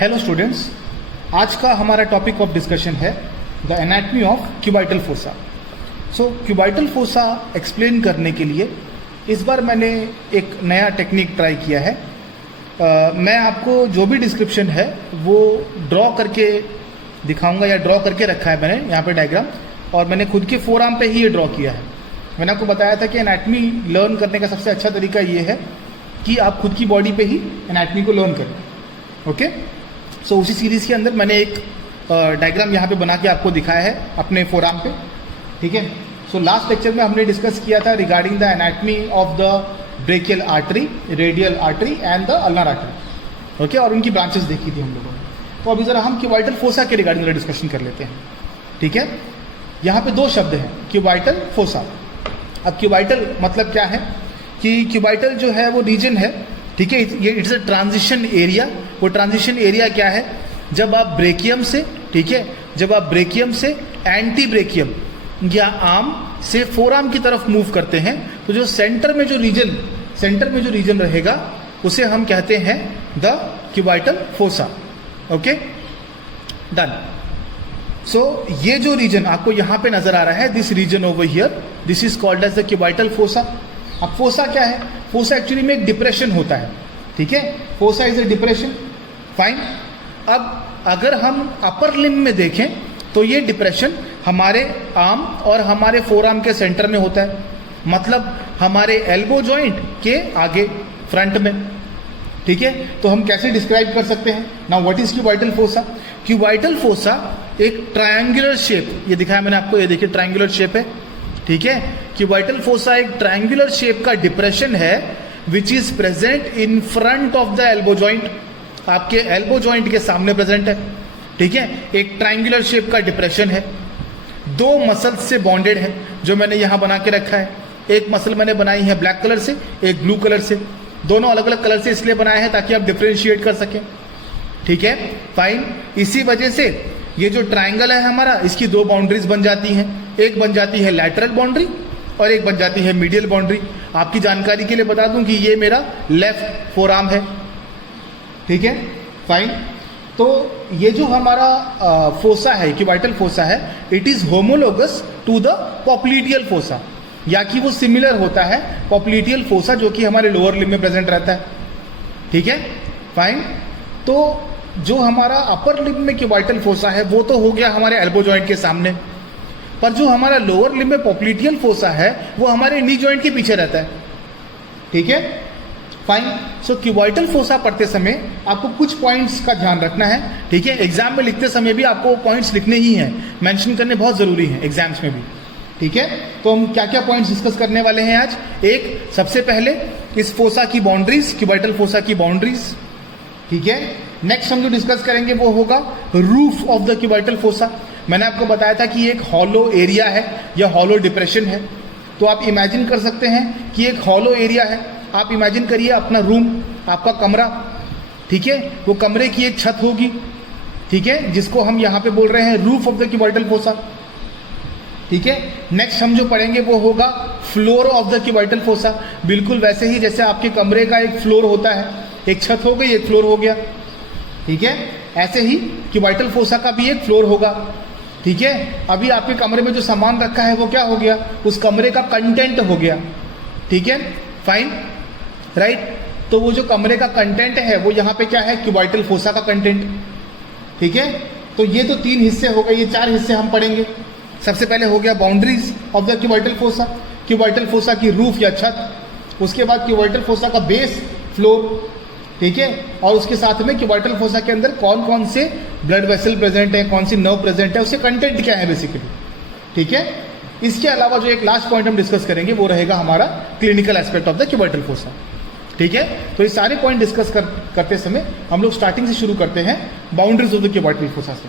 Hello students, आज का हमारा टॉपिक ऑफ डिस्कशन है the anatomy of cubital fossa. So cubital fossa explain करने के लिए इस बार मैंने एक नया टेक्निक ट्राई किया है। मैं आपको जो भी डिस्क्रिप्शन है वो ड्रॉ करके दिखाऊंगा या ड्रॉ करके रखा है मैंने यहाँ पे डायग्राम, और मैंने खुद के फोरआर्म पे ही ये ड्रॉ किया है। मैंने आपको बताया था कि एनाटमी लर्न करने का सबसे अच्छा तरीका ये है कि आप खुद की बॉडी पे ही एनाटमी को लर्न करें। ओके, सो उसी सीरीज़ के अंदर मैंने एक डायग्राम यहाँ पे बना के आपको दिखाया है अपने फोरआर्म पे। ठीक है, सो लास्ट लेक्चर में हमने डिस्कस किया था regarding the anatomy of the brachial artery, radial artery and the ulnar artery. Okay, और उनकी ब्रांचेस देखी थी हम लोगों ने। तो अभी ज़रा हम क्यूबाइटल फोसा के रिगार्डिंग डिस्कशन कर लेते हैं। ठीक है, यहाँ पे दो शब्द हैं, क्यूबाइटल फोसा। अब क्यूबाइटल मतलब क्या है कि क्यूबाइटल जो है वो रीजन है। ठीक है, ये इट्स अ ट्रांजिशन एरिया। वो ट्रांजिशन एरिया क्या है, जब आप ब्रेकियम से, ठीक है, जब आप ब्रेकियम से एंटी ब्रेकियम या आर्म से फोरआर्म की तरफ मूव करते हैं, तो जो सेंटर में जो रीजन रहेगा उसे हम कहते हैं the cubital fossa. Okay, done. So ये जो रीजन आपको यहाँ पे नजर आ रहा है, this region over here, this is called as the cubital fossa. अब फोसा क्या है? फोसा एक्चुअली में एक डिप्रेशन होता है। ठीक है, fossa is a depression. Fine. अब अगर हम अपर लिम्ब में देखें तो ये डिप्रेशन हमारे आर्म और हमारे फोरआर्म के सेंटर में होता है, मतलब हमारे एल्बो जॉइंट के आगे, फ्रंट में। ठीक है, तो हम कैसे डिस्क्राइब कर सकते हैं? Now what is cubital fossa? Cubital fossa एक ट्रायंगुलर शेप, ये दिखाया मैंने आपको, ये देखिए ट्रायंगुलर शेप है। ठीक है, क्यूबाइटल फोसा एक ट्रायंगुलर शेप का डिप्रेशन है which is present in front of the elbow joint, आपके एल्बो जॉइंट के सामने प्रेजेंट है। ठीक है, एक ट्रायंगुलर शेप का डिप्रेशन है, दो मसल्स से बॉन्डेड है जो मैंने यहां बना के रखा है। एक मसल मैंने बनाई है ब्लैक कलर से, एक ब्लू कलर से, दोनों अलग अलग कलर से इसलिए बनाए हैं ताकि आप डिफ्रेंशिएट कर सकें। ठीक है, फाइन। इसी वजह से ये जो ट्राइंगल है हमारा, इसकी दो बाउंड्रीज बन जाती हैं। एक बन जाती है लैटरल बाउंड्री और एक बन जाती है मीडियल बाउंड्री। आपकी जानकारी के लिए बता दूं कि ये मेरा लेफ्ट फोरआर्म है। ठीक है, फाइन। तो ये जो हमारा फोसा है, क्यूबाइटल फोसा है, it is homologous to the popliteal fossa, या कि वो सिमिलर होता है पॉप्लिटियल फोसा जो कि हमारे लोअर लिम्ब में प्रेजेंट रहता है। ठीक है, फाइन। तो जो हमारा अपर लिम्ब में क्यूबाइटल फोसा है वो तो हो गया हमारे एल्बो जॉइंट के सामने, पर जो हमारा लोअर लिम्ब में पॉप्लिटियल फोसा है वो हमारे नी जॉइंट के पीछे रहता है। ठीक है, फाइन। सो क्यूबाइटल फोसा पढ़ते समय आपको कुछ पॉइंट्स का ध्यान रखना है। ठीक है, एग्जाम में लिखते समय भी आपको पॉइंट्स लिखने ही हैं, मेंशन करने बहुत जरूरी है एग्जाम्स में भी। ठीक है, तो हम क्या क्या पॉइंट्स डिस्कस करने वाले हैं आज? एक, सबसे पहले इस फोसा की बाउंड्रीज, क्यूबाइटल फोसा की बाउंड्रीज। ठीक है, नेक्स्ट हम जो डिस्कस करेंगे वो होगा roof of the cubital fossa. मैंने आपको बताया था कि एक हॉलो एरिया है या हॉलो डिप्रेशन है। तो आप इमेजिन कर सकते हैं कि एक हॉलो एरिया है। आप इमेजिन करिए अपना रूम, आपका कमरा। ठीक है, वो कमरे की एक छत होगी। ठीक है, जिसको हम यहाँ पे बोल रहे हैं roof of the cubital fossa. ठीक है, नेक्स्ट हम जो पढ़ेंगे वो होगा floor of the cubital fossa. बिल्कुल वैसे ही जैसे आपके कमरे का एक फ्लोर होता है, एक छत हो गई, एक फ्लोर हो गया। ठीक है, ऐसे ही क्यूबाइटल फोसा का भी एक फ्लोर होगा। ठीक है, अभी आपके कमरे में जो सामान रखा है वो क्या हो गया? उस कमरे का कंटेंट हो गया। ठीक है, फाइन, राइट। तो वो जो कमरे का कंटेंट है वो यहाँ पे क्या है? क्यूबाइटल फोसा का कंटेंट। ठीक है, तो ये तो तीन हिस्से हो गए, ये चार हिस्से हम पढ़ेंगे। सबसे पहले हो गया boundaries of the cubital fossa, cubital fossa की रूफ या छत। उसके बाद क्यूबाइटल फोसा का बेस, फ्लोर। ठीक है, और उसके साथ में क्यूबाइटल फोसा के अंदर कौन कौन से ब्लड वेसल प्रेजेंट है, कौन सी नर्व प्रेजेंट है, उससे कंटेंट क्या है बेसिकली। ठीक है, इसके अलावा जो एक लास्ट पॉइंट हम डिस्कस करेंगे वो रहेगा हमारा clinical aspect of the cubital fossa. ठीक है, तो ये सारे पॉइंट डिस्कस करते समय हम लोग स्टार्टिंग से शुरू करते हैं boundaries of the cubital fossa से।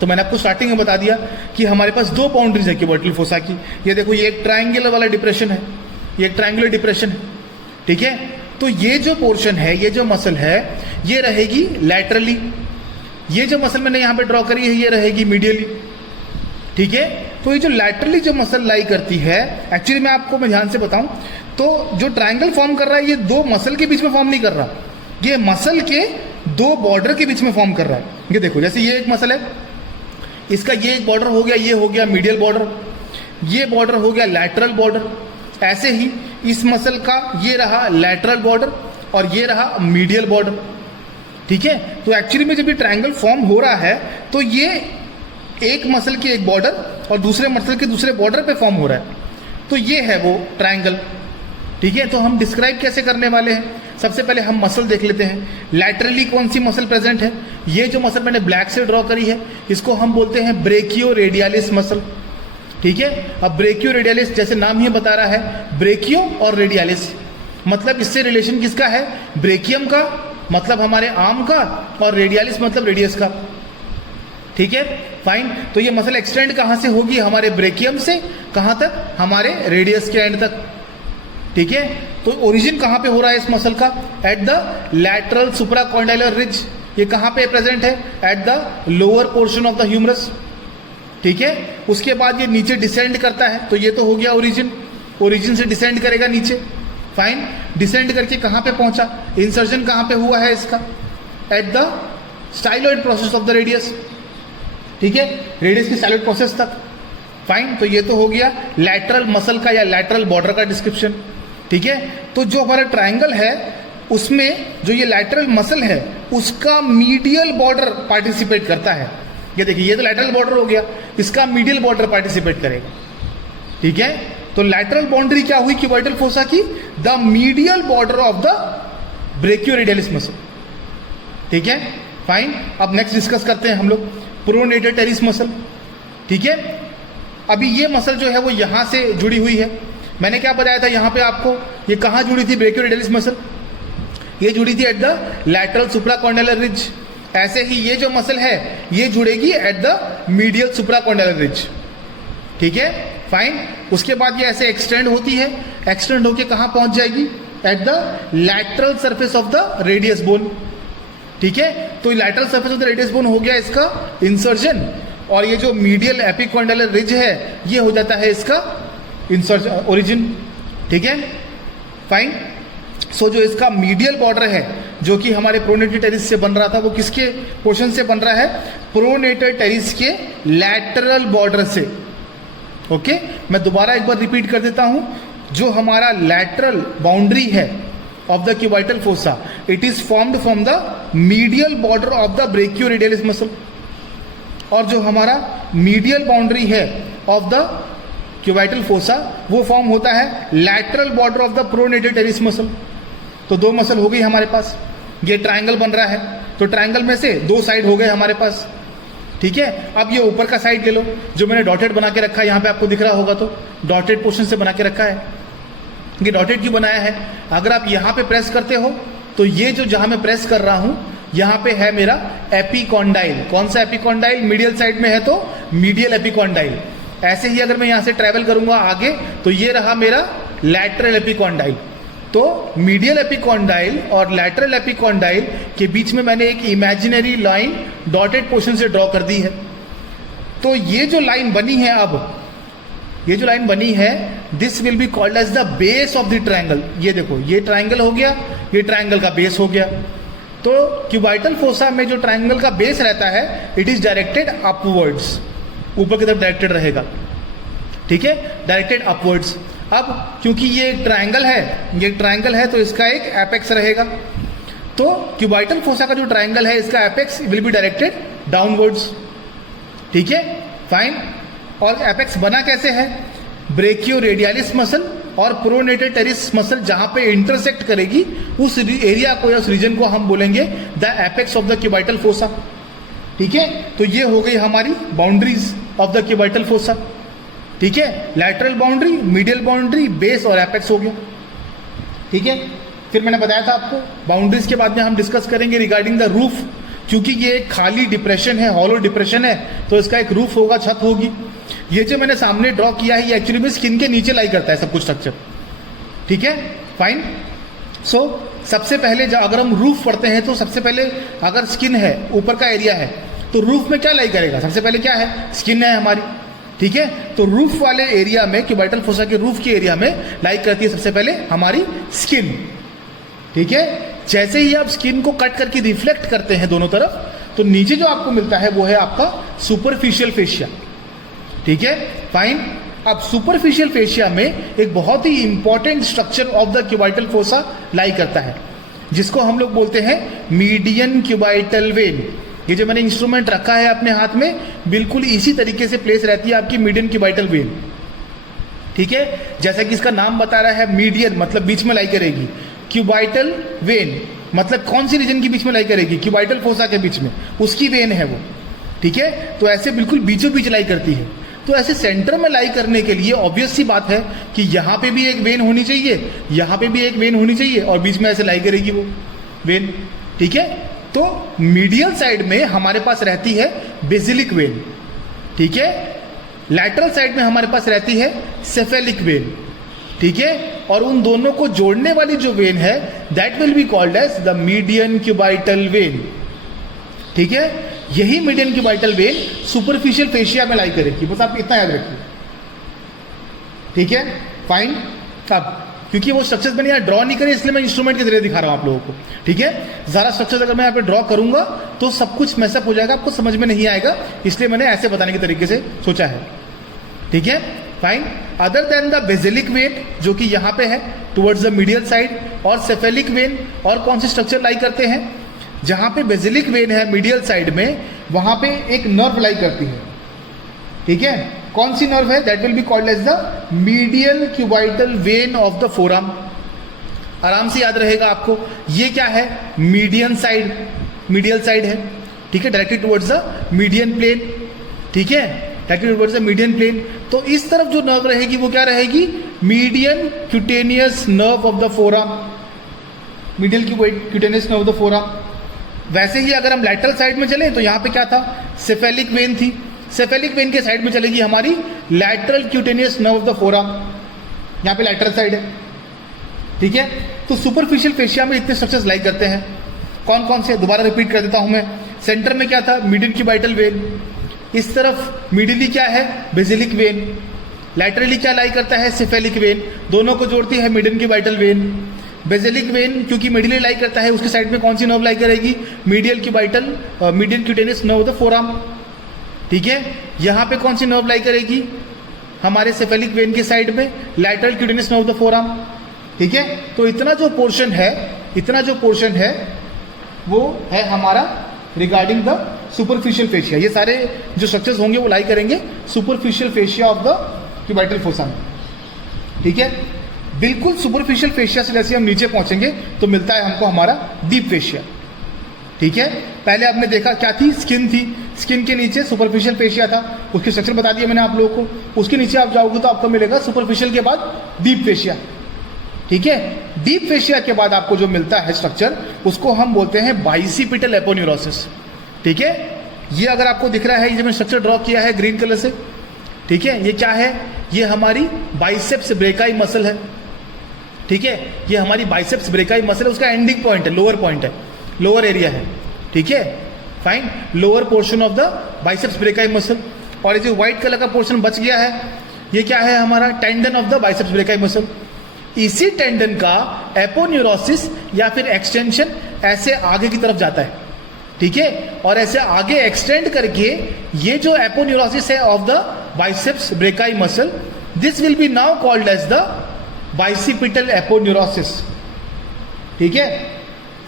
तो मैंने आपको स्टार्टिंग में बता दिया कि हमारे पास दो बाउंड्रीज है क्यूबाइटल फोसा की। ये देखो, ये एक ट्रायंगुलर वाला डिप्रेशन है, ये एक ट्रायंगुलर डिप्रेशन है। ठीक है, तो ये जो पोर्शन है, ये जो मसल है, ये रहेगी लैटरली। ये जो मसल मैंने यहाँ पे ड्रॉ करी है ये रहेगी मीडियली। ठीक है, तो ये जो लैटरली जो मसल लाई करती है, एक्चुअली मैं आपको ध्यान से बताऊं तो जो ट्रायंगल फॉर्म कर रहा है ये दो मसल के बीच में फॉर्म नहीं कर रहा, ये मसल के दो बॉर्डर के बीच में फॉर्म कर रहा है। ये देखो, जैसे ये एक मसल है, इसका ये एक बॉर्डर हो गया, ये हो गया मीडियल बॉर्डर, ये बॉर्डर हो गया लैटरल बॉर्डर। ऐसे ही इस मसल का ये रहा लैटरल बॉर्डर और ये रहा मीडियल बॉर्डर। ठीक है, तो एक्चुअली में जब ये ट्रायंगल फॉर्म हो रहा है तो ये एक मसल के एक बॉर्डर और दूसरे मसल के दूसरे बॉर्डर पे फॉर्म हो रहा है, तो ये है वो ट्रायंगल। ठीक है, तो हम डिस्क्राइब कैसे करने वाले हैं? सबसे पहले हम मसल देख लेते हैं। लैटरली कौन सी मसल प्रेजेंट है? ये जो मसल मैंने ब्लैक से ड्रॉ करी है इसको हम बोलते हैं ब्रेकियो रेडियालिस मसल। ठीक है, अब ब्रेकियो रेडियालिस जैसे नाम ही बता रहा है, ब्रेकियो और रेडियालिस मतलब इससे रिलेशन किसका है? ब्रेकियम का मतलब हमारे आर्म का और रेडियालिस मतलब रेडियस का। ठीक है, फाइन। तो ये मसल एक्सटेंड कहां से होगी? हमारे ब्रेकियम से कहां तक? हमारे रेडियस के एंड तक। ठीक है, तो ओरिजिन कहां पे हो रहा है इस मसल का? At the lateral supracondylar ridge. ये कहां पे प्रेजेंट है? At the lower portion of the humerus. ठीक है, उसके बाद ये नीचे डिसेंड करता है, तो ये तो हो गया ओरिजिन। ओरिजिन से डिसेंड करेगा नीचे, फाइन। डिसेंड करके कहां पे पहुंचा? इंसर्जन कहां पे हुआ है इसका? At the styloid process of the radius. ठीक है, रेडियस की स्टाइलॉइड प्रोसेस तक, फाइन। तो ये तो हो गया लैटरल मसल का या लैटरल बॉर्डर का डिस्क्रिप्शन। ठीक है, तो जो हमारा ट्रायंगल है उसमें जो ये लैटरल मसल है उसका मीडियल बॉर्डर पार्टिसिपेट करता है। ये देखिए, ये तो लैटरल बॉर्डर हो गया, इसका मीडियल बॉर्डर पार्टिसिपेट करेगा। ठीक है, तो लैटरल बाउंड्री क्या हुई क्यूबाइटल फोसा की? The medial border of the ब्रेकियोरेडियलिस muscle. ठीक है, फाइन। अब नेक्स्ट डिस्कस करते हैं हम लोग प्रोनेटर टेरिस मसल। ठीक है, अभी ये मसल जो है वो यहां से जुड़ी हुई है। मैंने क्या बताया था यहां पे आपको? ये कहां जुड़ी थी ब्रेकियोरेडियलिस मसल? ये जुड़ी थी eight the lateral supracondylar ridge. ऐसे ही ये जो मसल है ये जुड़ेगी at the medial supracondylar ridge. ठीक है, फाइन। उसके बाद ये ऐसे एक्सटेंड होती है, एक्सटेंड होके कहां पहुंच जाएगी? Eight the lateral surface of the radius bone. ठीक है, तो lateral surface of the radius bone हो गया इसका इंसर्जन, और ये जो मीडियल एपिकॉन्डाइलर रिज है ये हो जाता है इसका इंसर्जन ओरिजिन। ठीक है, फाइन। सो जो इसका मीडियल बॉर्डर है जो कि हमारे प्रोनेटर टेरिस से बन रहा था वो किसके पोर्शन से बन रहा है? प्रोनेटर टेरिस के लैटरल बॉर्डर से। ओके, मैं दोबारा एक बार रिपीट कर देता हूं। जो हमारा लैटरल बाउंड्री है of the cubital fossa, it is formed from the medial border of the ब्रेकियोरेडियलिस muscle, और जो हमारा मीडियल बाउंड्री है ऑफ द क्यूबाइटल फोसा वो फॉर्म होता है lateral border of the pronator teres muscle. तो दो मसल हो गई हमारे पास। ये ट्रायंगल बन रहा है, तो ट्रायंगल में से दो साइड हो गए हमारे पास। ठीक है, अब ये ऊपर का साइड ले लो जो मैंने डॉटेड बना के रखा है, यहाँ पे आपको दिख रहा होगा, तो डॉटेड पोर्शन से बना के रखा है। ये डॉटेड क्यों बनाया है? अगर आप यहाँ पे प्रेस करते हो तो ये जो जहां मैं प्रेस कर रहा हूं यहाँ पे है मेरा एपिकॉन्डाइल। कौन सा एपिकॉन्डाइल? मीडियल साइड में है तो मीडियल एपिकॉन्डाइल। ऐसे ही अगर मैं यहां से ट्रेवल करूंगा आगे तो ये रहा मेरा लैटरल एपिकॉन्डाइल। तो मीडियल एपिकॉन्डाइल और लैटरल एपिकॉन्डाइल के बीच में मैंने एक इमेजिनरी लाइन डॉटेड पोर्शन से ड्रॉ कर दी है। तो ये जो लाइन बनी है, अब ये जो लाइन बनी है, this will be called as the base of the triangle. ये देखो, ये ट्रायंगल हो गया, ये ट्रायंगल का बेस हो गया। तो क्यूबाइटल फोसा में जो ट्रायंगल का बेस रहता है इट इज डायरेक्टेड अपवर्ड्स, ऊपर की तरफ डायरेक्टेड रहेगा। ठीक है, डायरेक्टेड अपवर्ड्स। अब क्योंकि ये एक ट्रायंगल है, ये ट्रायंगल है तो इसका एक एपेक्स रहेगा। तो क्यूबाइटल फोसा का जो ट्रायंगल है इसका apex will be directed downwards. ठीक है, फाइन। और एपेक्स बना कैसे है? ब्रेकियो रेडियालिस मसल और प्रोनेटर टेरिस मसल जहां पे इंटरसेक्ट करेगी उस एरिया को या उस रीजन को हम बोलेंगे the apex of the cubital fossa. ठीक है, तो ये हो गई हमारी boundaries of the cubital fossa. ठीक है, lateral boundary, medial boundary, base और एपेक्स हो गया। ठीक है, फिर मैंने बताया था आपको बाउंड्रीज के बाद में हम डिस्कस करेंगे रिगार्डिंग द रूफ। क्योंकि ये एक खाली डिप्रेशन है, हॉलो डिप्रेशन है, तो इसका एक रूफ होगा, छत होगी। ये जो मैंने सामने ड्रॉ किया है ये एक्चुअली में स्किन के नीचे लाई करता है सब कुछ स्ट्रक्चर। ठीक है, फाइन। सो सबसे पहले जब अगर हम रूफ पढ़ते हैं तो सबसे पहले अगर स्किन है, ऊपर का एरिया है, तो रूफ में क्या लाई करेगा? सबसे पहले क्या है? स्किन है हमारी। ठीक है, तो रूफ वाले एरिया में, क्यूबाइटल फोसा के रूफ के एरिया में लाई करती है सबसे पहले हमारी स्किन। ठीक है, जैसे ही आप स्किन को कट करके रिफ्लेक्ट करते हैं दोनों तरफ, तो नीचे जो आपको मिलता है वो है आपका सुपरफिशियल फेशिया। ठीक है, फाइन। अब सुपरफिशियल फेशिया में एक बहुत ही important structure of the cubital fossa lie करता है, जिसको हम लोग बोलते हैं मीडियन क्यूबाइटल वेन। ये जो मैंने इंस्ट्रूमेंट रखा है अपने हाथ में, बिल्कुल इसी तरीके से प्लेस रहती है आपकी मीडियन क्यूबाइटल वेन। ठीक है, जैसा कि इसका नाम बता रहा है, मीडियन मतलब बीच में लाई करेगी, क्यूबाइटल वेन मतलब कौन सी रीजन के बीच में लाई करेगी, क्यूबाइटल फोसा के बीच में, उसकी वेन है वो। ठीक है, तो ऐसे बिल्कुल बीचों बीच लाई करती है। तो ऐसे सेंटर में लाई करने के लिए ऑब्वियस सी बात है कि यहाँ पे भी एक वेन होनी चाहिए, यहाँ पे भी एक वेन होनी चाहिए, और बीच में ऐसे लाई करेगी वो वेन। ठीक है, तो मीडियल साइड में हमारे पास रहती है बेसिलिक वेन। ठीक है, लैटरल साइड में हमारे पास रहती है सेफेलिक वेन। ठीक है, और उन दोनों को जोड़ने वाली जो वेन है that will be called as the median cubital vein. ठीक है, यही median cubital vein superficial fascia में लाई करेगी, बस आप इतना याद रखिए। ठीक है, फाइन। अब क्योंकि वो स्ट्रक्चर्स मैंने यहाँ ड्रॉ नहीं करे, इसलिए मैं इंस्ट्रूमेंट के जरिए दिखा रहा हूं आप लोगों को। ठीक है, ज़्यादा स्ट्रक्चर्स अगर मैं यहाँ पे ड्रॉ करूंगा तो सब कुछ मैसअप हो जाएगा, आपको समझ में नहीं आएगा, इसलिए मैंने ऐसे बताने के तरीके से सोचा है। ठीक है, fine. Other than the basilic vein जो कि यहाँ पे है टुवर्ड्स द मीडियल साइड, और सेफेलिक वेन और कौन से स्ट्रक्चर लाई करते हैं, जहाँ पे बेसिलिक वेन है मीडियल साइड में, वहाँ पे एक नर्व लाई करती है। ठीक है, कौन सी नर्व है, that will be called as the medial cubital vein of the forearm. आराम से याद रहेगा आपको, ये क्या है, मीडियन साइड, मीडियल साइड है। ठीक है, directed towards the median plane. ठीक है, directed towards the median plane. तो इस तरफ जो नर्व रहेगी वो क्या रहेगी, median cutaneous nerve of the forearm, medial cutaneous nerve of the forearm. वैसे ही अगर हम लैटरल साइड में चले तो यहाँ पे क्या था, सेफेलिक वेन थी, सेफेलिक वेन के साइड में चलेगी हमारी lateral cutaneous nerve of the forearm, यहाँ पे लैटरल साइड है। ठीक है, तो सुपरफिशियल फेशिया में इतने स्ट्रक्चर्स लाई करते हैं, कौन कौन से, दोबारा रिपीट कर देता हूं मैं। सेंटर में क्या था, मीडियन क्यूबाइटल वेन, इस तरफ मिडिली क्या है, बेसिलिक वेन, लैटरली क्या लाई करता है, सेफेलिक वेन, दोनों को जोड़ती है median cubital when. Basilic vein क्योंकि मिडिली लाई करता है, उसके साइड में कौन सी नर्व लाई करेगी, medial cubital median cutaneous nerve of the forearm. ठीक है, यहाँ पे कौन सी नर्व लाई करेगी, हमारे सेफेलिक वेन के साइड में lateral cutaneous nerve of the forearm. ठीक है, तो इतना जो पोर्शन है वो है हमारा रिगार्डिंग द सुपरफिशियल फेशिया। ये सारे जो स्ट्रक्चर्स होंगे वो लाई करेंगे superficial fascia of the cubital fossa में। ठीक है, बिल्कुल सुपरफिशियल फेशिया से जैसे हम नीचे पहुंचेंगे तो मिलता है हमको हमारा डीप फेशिया। ठीक है, पहले आपने देखा क्या थी, स्किन थी, स्किन के नीचे सुपरफिशियल फेशिया था, उसके स्ट्रक्चर बता दिया मैंने आप लोगों को। उसके नीचे आप जाओगे तो आपको मिलेगा सुपरफिशियल के बाद डीप फेशिया। ठीक है, डीप फेशिया के बाद आपको जो मिलता है स्ट्रक्चर, उसको हम बोलते हैं बाइसिपिटल एपोन्यूरोसिस। ठीक है, ये अगर आपको दिख रहा है, ये मैंने स्ट्रक्चर ड्रॉ किया है ग्रीन कलर से। ठीक है, ये क्या है, ये हमारी बाइसेप्स ब्रेकाई मसल है। ठीक है, ये हमारी बाइसेप्स ब्रेकाई मसल है, उसका एंडिंग पॉइंट है, लोअर पॉइंट है, लोअर एरिया है। ठीक है, fine, lower portion of the biceps brachii muscle. और ये जो व्हाइट कलर का पोर्शन बच गया है, ये क्या है, हमारा tendon of the biceps brachii muscle. इसी टेंडन का एपोन्यूरोसिस या फिर एक्सटेंशन ऐसे आगे की तरफ जाता है। ठीक है, और ऐसे आगे एक्सटेंड करके ये जो एपोन्यूरोसिस है of the biceps brachii muscle, this will be now called as the bicipital aponeurosis. ठीक है,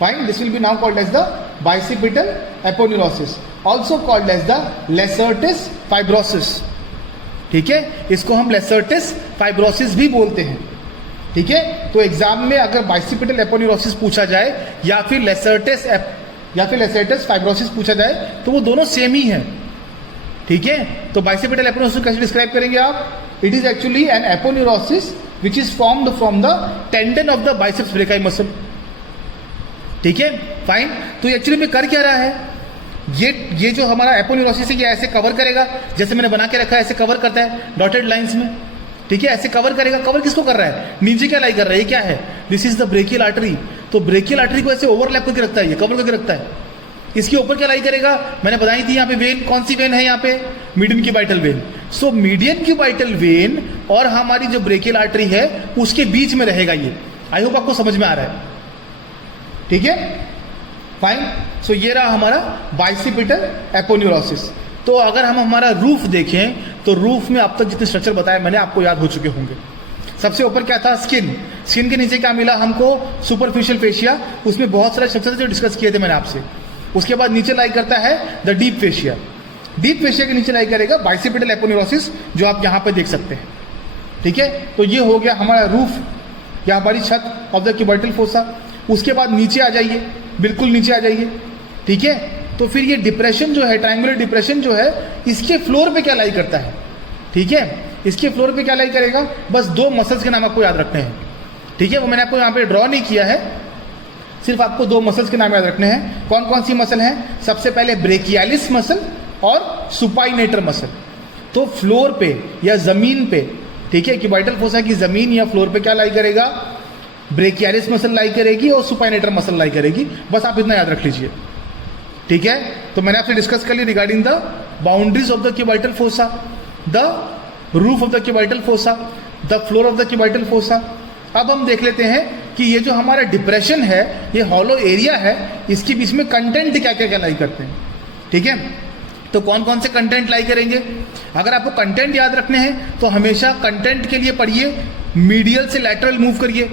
fine, this will be now called as the bicipital aponeurosis, also called as the lacertus fibrosus. ठीक है, इसको हम लेसर्टिस fibrosis भी बोलते हैं। ठीक है, तो एग्जाम में अगर बाइसिपिटल एपोन्यूरोसिस पूछा जाए या फिर लेसर्टिस फाइब्रोसिस पूछा जाए तो वो दोनों सेम ही है। ठीक है, तो बाइसिपिटल एपोन्यूरोसिस कैसे डिस्क्राइब करेंगे आप, it is actually an aponeurosis which is formed from the tendon of the biceps brachii muscle। ठीक है, फाइन। तो एक्चुअली में कर क्या रहा है, ये जो हमारा एपोन्यूरोसिस है ये ऐसे कवर करेगा, जैसे मैंने बना के रखा है ऐसे कवर करता है डॉटेड लाइंस में। ठीक है, ऐसे कवर करेगा। कवर किसको कर रहा है, नीचे क्या लाई कर रहा है, ये क्या है, this is the brachial artery. तो ब्रेकियल आर्टरी को ऐसे ओवरलैप करके रखता है, ये कवर करके रखता है। इसके ऊपर क्या लाई करेगा, मैंने बताई थी यहाँ पे वेन, कौन सी वेन है यहाँ पे, median cubital when. So median cubital when और हमारी जो ब्रेकियल आर्टरी है उसके बीच में रहेगा ये। आई होप आपको समझ में आ रहा है। ठीक है, फाइन। सो ये रहा हमारा बाइसिपिटल एपोन्यूरोसिस। तो अगर हम हमारा रूफ देखें तो रूफ में अब तक जितने स्ट्रक्चर बताए मैंने आपको याद हो चुके होंगे। सबसे ऊपर क्या था? स्किन। स्किन के नीचे क्या मिला हमको? Superficial fascia. उसमें बहुत सारे स्ट्रक्चर जो डिस्कस किए थे मैंने आपसे। उसके बाद नीचे लाई करता है the deep fascia. Deep fascia के नीचे लाई करेगा बाइसिपिटल एपोन्यूरोसिस, जो आप यहाँ पे देख सकते हैं। ठीक है, तो ये हो गया हमारा रूफ या हमारी छत ऑफ द क्यूबाइटल फोसा। उसके बाद नीचे आ जाइए, बिल्कुल नीचे आ जाइए। ठीक है, तो फिर ये डिप्रेशन जो है, ट्रायंगुलर डिप्रेशन जो है, इसके फ्लोर पे क्या लाई करता है? ठीक है, इसके फ्लोर पे क्या लाई करेगा? बस दो मसल्स के नाम आपको याद रखने हैं। ठीक है, वो मैंने आपको यहाँ पे ड्रॉ नहीं किया है, सिर्फ आपको दो मसल्स के नाम याद रखने हैं। कौन कौन सी मसल हैं? सबसे पहले ब्रेकियालिस मसल और सुपाइनेटर मसल। तो फ्लोर पे या जमीन पे, ठीक है, क्यूबाइटल फोसा की जमीन या फ्लोर पे क्या लाई करेगा? ब्रेकियालिस मसल लाई करेगी और सुपाइनेटर मसल लाई करेगी। बस आप इतना याद रख लीजिए। ठीक है, तो मैंने आपसे डिस्कस कर लिया regarding the boundaries of the cubital fossa, the roof of the cubital fossa, the floor of the cubital fossa. अब हम देख लेते हैं कि ये जो हमारा डिप्रेशन है, ये हॉलो एरिया है, इसके बीच में कंटेंट क्या क्या लाई करते हैं। ठीक है, तो कौन कौन से कंटेंट लाई करेंगे? अगर आपको कंटेंट याद रखने हैं तो हमेशा कंटेंट के लिए पढ़िए मीडियल से लैटरल मूव करिए।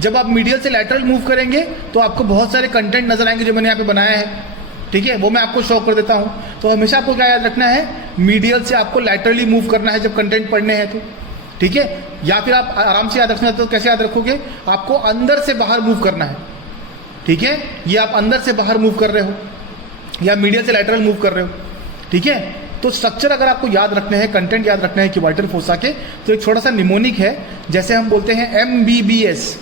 जब आप मीडियल से लैटरल मूव करेंगे तो आपको बहुत सारे कंटेंट नजर आएंगे जो मैंने यहाँ पे बनाया है। ठीक है, वो मैं आपको शो कर देता हूँ। तो हमेशा आपको क्या याद रखना है? मीडियल से आपको लैटरली मूव करना है जब कंटेंट पढ़ने हैं तो। ठीक है, या फिर आप आराम से याद रखना है तो कैसे याद रखोगे? आपको अंदर से बाहर मूव करना है। ठीक है, ये आप अंदर से बाहर मूव कर रहे हो या मीडियल से लैटरल मूव कर रहे हो। ठीक है, तो स्ट्रक्चर अगर आपको याद रखने हैं, कंटेंट याद रखने हैं क्यूबाइटल फोसा के, तो एक छोटा सा निमोनिक है, जैसे हम बोलते हैं MBBS।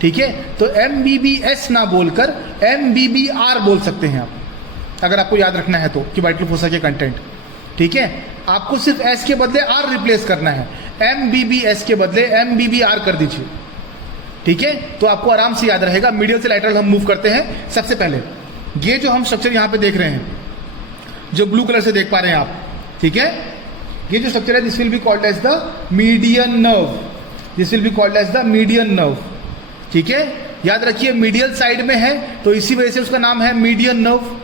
ठीक है, तो MBBS ना बोलकर MBBR बोल सकते हैं आप, अगर आपको याद रखना है तो क्यूबाइटल फोसा के कंटेंट। ठीक है, आपको सिर्फ S के बदले R रिप्लेस करना है, MBBS के बदले MBBR कर दीजिए। ठीक है, तो आपको आराम से याद रहेगा। मीडियल से लैटरल हम मूव करते हैं। सबसे पहले ये जो हम स्ट्रक्चर यहाँ पे देख रहे हैं, जो ब्लू कलर से देख पा रहे हैं आप, ठीक है, ये जो स्ट्रक्चर है, this will be called as the median nerve. This will be called as the median nerve. ठीक है, याद रखिए मीडियल साइड में है तो इसी वजह से उसका नाम है मीडियन नर्व।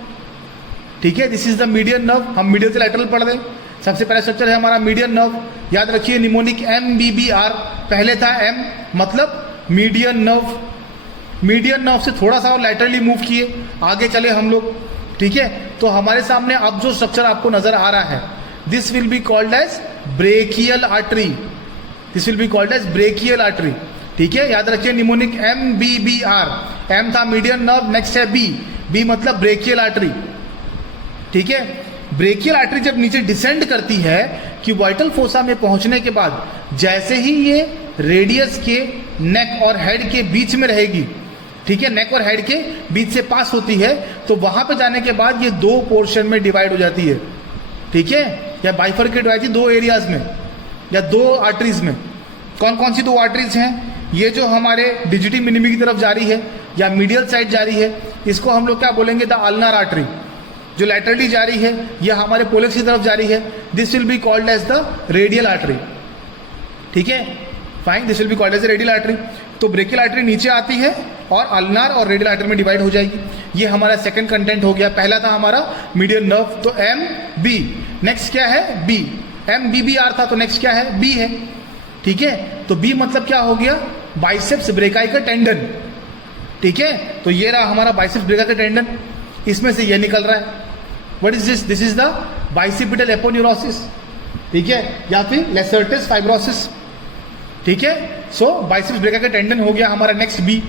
ठीक है, this is the median nerve. हम मीडियल से लैटरल पढ़ रहे हैं। सबसे पहला स्ट्रक्चर है हमारा मीडियन नर्व। याद रखिए निमोनिक MBBR, पहले था M, मतलब मीडियन नर्व। मीडियन नर्व से थोड़ा सा और लैटरली मूव किए, आगे चले हम लोग। ठीक है, तो हमारे सामने अब जो स्ट्रक्चर आपको नजर आ रहा है, this will be called as brachial artery. This will be called as brachial artery. ठीक है, याद रखिए निमोनिक MBBR। M था मीडियन नर्व, नेक्स्ट है B मतलब ब्रेकियल आर्टरी। ठीक है, ब्रेकियल आर्टरी जब नीचे डिसेंड करती है क्यूबाइटल फोसा में पहुंचने के बाद, जैसे ही ये रेडियस के नेक और हेड के बीच में रहेगी, ठीक है, नेक और हेड के बीच से पास होती है, तो वहां पे जाने के बाद ये दो पोर्शन में डिवाइड हो जाती है। ठीक है, या बाइफरकेट हो जाती है दो एरियाज में या दो आर्टरीज में। कौन कौन सी दो आर्टरीज हैं? ये जो हमारे डिजिटी मिनिमी की तरफ जा रही है या मीडियल साइड जा रही है, इसको हम लोग क्या बोलेंगे? The ulnar artery. जो लैटरली जा रही है, यह हमारे पोलेक्स की तरफ जा रही है, this will be called as the radial artery. ठीक है, fine, this will be called as the radial artery. तो ब्रेकियल आर्टरी नीचे आती है और अल्नार और रेडियल आर्टरी में डिवाइड हो जाएगी। ये हमारा सेकंड कंटेंट हो गया। पहला था हमारा मीडियन नर्व, तो MB। नेक्स्ट क्या है? B। MBBR था, तो नेक्स्ट क्या है? B है। ठीक है, तो B मतलब क्या हो गया? बाइसेप्स ब्रेकाई का टेंडन। ठीक है, तो ये रहा हमारा बाइसेप्स ब्रेकाई का टेंडन, इसमें से ये निकल रहा है। What is this? This is the bicipital aponeurosis. ठीक है, या फिर लेसर्टिस फाइब्रोसिस। ठीक है, सो बाइसेप्स ब्रेकाई का टेंडन हो गया हमारा नेक्स्ट B।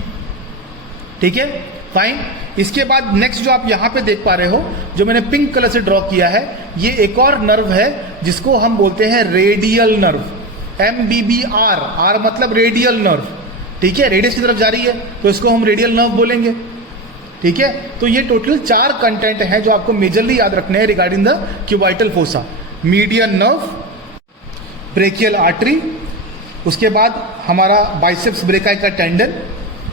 ठीक है, फाइन। इसके बाद नेक्स्ट जो आप यहाँ पे देख पा रहे हो, जो मैंने पिंक कलर से ड्रॉ किया है, ये एक और नर्व है जिसको हम बोलते हैं रेडियल नर्व। MBBR, R मतलब रेडियल नर्व। ठीक है, रेडियस की तरफ जा रही है तो इसको हम रेडियल नर्व बोलेंगे। ठीक है, तो ये टोटल 4 कंटेंट हैं जो आपको मेजरली याद रखने हैं regarding the cubital fossa. Median nerve, brachial artery, उसके बाद हमारा बाइसेप्स ब्रेकाई का टेंडन,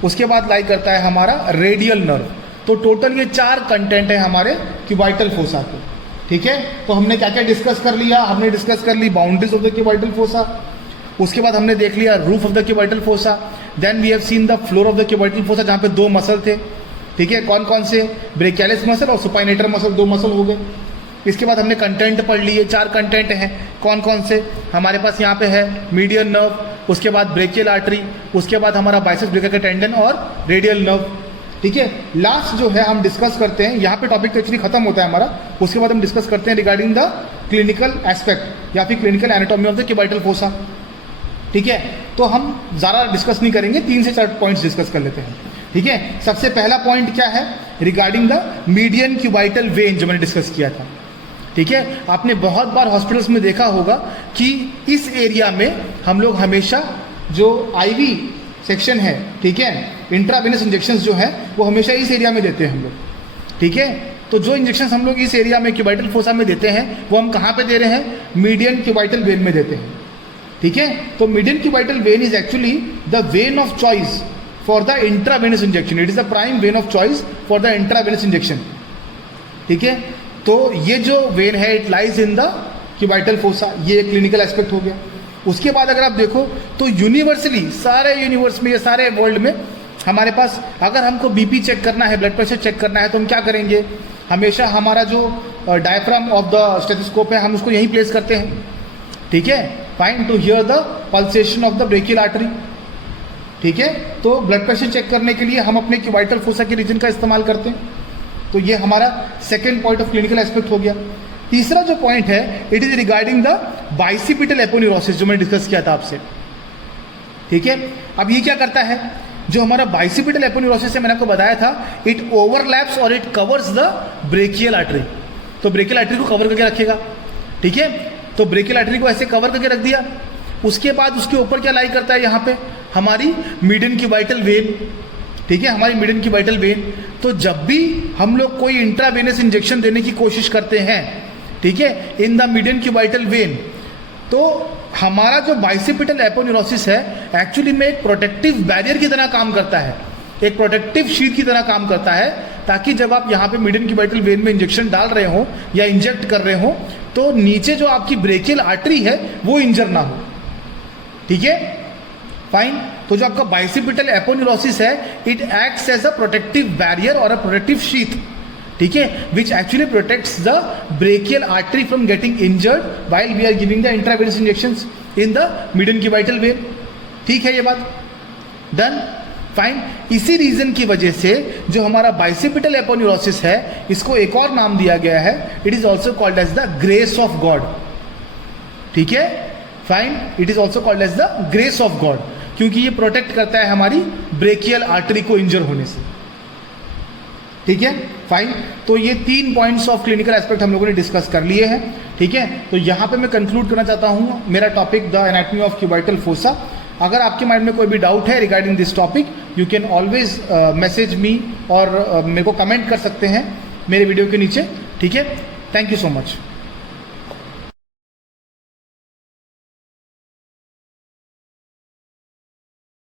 उसके बाद लाई करता है हमारा रेडियल नर्व। तो टोटल ये 4 कंटेंट है हमारे क्यूबाइटल फोसा के। ठीक है, तो हमने क्या क्या डिस्कस कर लिया? हमने डिस्कस कर ली boundaries of the cubital fossa, उसके बाद हमने देख लिया roof of the cubital fossa, then we have seen the floor of the cubital fossa जहाँ पे 2 मसल थे। ठीक है, कौन कौन से, ब्रेकियालिस मसल और सुपाइनेटर मसल, 2 मसल हो गए। इसके बाद हमने कंटेंट पढ़ लिए, 4 कंटेंट हैं, कौन कौन से हमारे पास यहाँ पे है, मीडियन नर्व, उसके बाद ब्रेकियल आर्टरी, उसके बाद हमारा बाइसेप्स ब्रेकर का टेंडन और रेडियल नर्व। ठीक है, लास्ट जो है हम डिस्कस करते हैं, यहाँ पे टॉपिक तो एक्चुअली खत्म होता है हमारा, उसके बाद हम डिस्कस करते हैं रिगार्डिंग द क्लिनिकल एस्पेक्ट या फिर clinical anatomy of the cubital fossa. ठीक है, तो हम ज़्यादा डिस्कस नहीं करेंगे, 3 से 4 पॉइंट्स डिस्कस कर लेते हैं। ठीक है, सबसे पहला पॉइंट क्या है, regarding the median cubital when, जो मैंने डिस्कस किया था। ठीक है, आपने बहुत बार हॉस्पिटल्स में देखा होगा कि इस एरिया में हम लोग हमेशा जो आईवी सेक्शन है, ठीक है, इंट्रावेनस इंजेक्शंस जो है वो हमेशा इस एरिया में देते हैं हम लोग। ठीक है, तो जो इंजेक्शंस हम लोग इस एरिया में क्यूबाइटल फोसा में देते हैं वो हम कहाँ पे दे रहे हैं, मीडियन क्यूबाइटल वेन में देते हैं। ठीक है, तो median cubital when is actually the when of choice for the intravenous injection, it is the prime when of choice for the intravenous injection. ठीक है, तो ये जो वेन है it lies in the cubital fossa, ये clinical aspect हो गया। उसके बाद अगर आप देखो तो यूनिवर्सली सारे यूनिवर्स में, ये सारे वर्ल्ड में हमारे पास अगर हमको बीपी चेक करना है, ब्लड प्रेशर चेक करना है, तो हम क्या करेंगे, हमेशा हमारा जो डायफ्राम ऑफ द स्टेथोस्कोप है हम उसको यहीं प्लेस करते हैं। ठीक है, fine, to hear the pulsation of the brachial artery. ठीक है, तो ब्लड प्रेशर चेक करने के लिए हम अपने क्यूबाइटल फोसा के रीजन का इस्तेमाल करते हैं। तो ये हमारा second point of clinical aspect हो गया। तीसरा जो पॉइंट है it is regarding the bicipital aponeurosis, जो मैंने डिस्कस किया था आपसे। ठीक है, अब ये क्या करता है, जो हमारा बाइसिपिटल एपोन्यूरोसिस है मैंने आपको बताया था, इट ओवरलैप्स और it covers the brachial artery. तो ब्रेकियल आर्टरी को कवर करके रखेगा। ठीक है, तो ब्रेकियल आर्टरी को ऐसे कवर करके रख दिया, उसके बाद उसके ऊपर क्या लाई करता है, यहाँ पे हमारी मीडियन क्यूबाइटल वेन। ठीक है, हमारी मीडियन क्यूबाइटल वेन, तो जब भी हम लोग कोई इंट्रावेनस इंजेक्शन देने की कोशिश करते हैं, ठीक है, इन द मीडियन क्यूबाइटल वेन, तो हमारा जो बाइसिपिटल एपोन्यूरोसिस है एक्चुअली में एक प्रोटेक्टिव बैरियर की तरह काम करता है, एक प्रोटेक्टिव शीट की तरह काम करता है, ताकि जब आप यहाँ पे मीडियन क्यूबाइटल वेन में इंजेक्शन डाल रहे हो या इंजेक्ट कर रहे हो तो नीचे जो आपकी ब्रेकियल आर्टरी है वो इंजर ना हो। ठीक है, फाइन, तो जो आपका बाइसिपिटल एपोन्यूरोसिस है it acts as a protective barrier और अ प्रोटेक्टिव शीथ। ठीक है, which actually protects the brachial artery from getting injured while we are giving the intravenous injections in the median cubital vein. ठीक है, ये बात done, fine. इसी reason की वजह से जो हमारा बाइसिपिटल एपोन्यूरोसिस है इसको एक और नाम दिया गया है, it is also called as the grace of God. ठीक है, fine, it is also called as the grace of God, क्योंकि ये प्रोटेक्ट करता है हमारी ब्रेकियल आर्टरी को इंजर होने से। ठीक है, फाइन, तो ये 3 पॉइंट्स ऑफ क्लिनिकल एस्पेक्ट हम लोगों ने डिस्कस कर लिए हैं। ठीक है, तो यहाँ पे मैं कंक्लूड करना चाहता हूँ मेरा topic the anatomy of cubital fossa. अगर आपके माइंड में कोई भी डाउट है regarding this topic, you can always message me और मेरे को कमेंट कर सकते हैं मेरे वीडियो के नीचे। ठीक है, थैंक यू सो मच।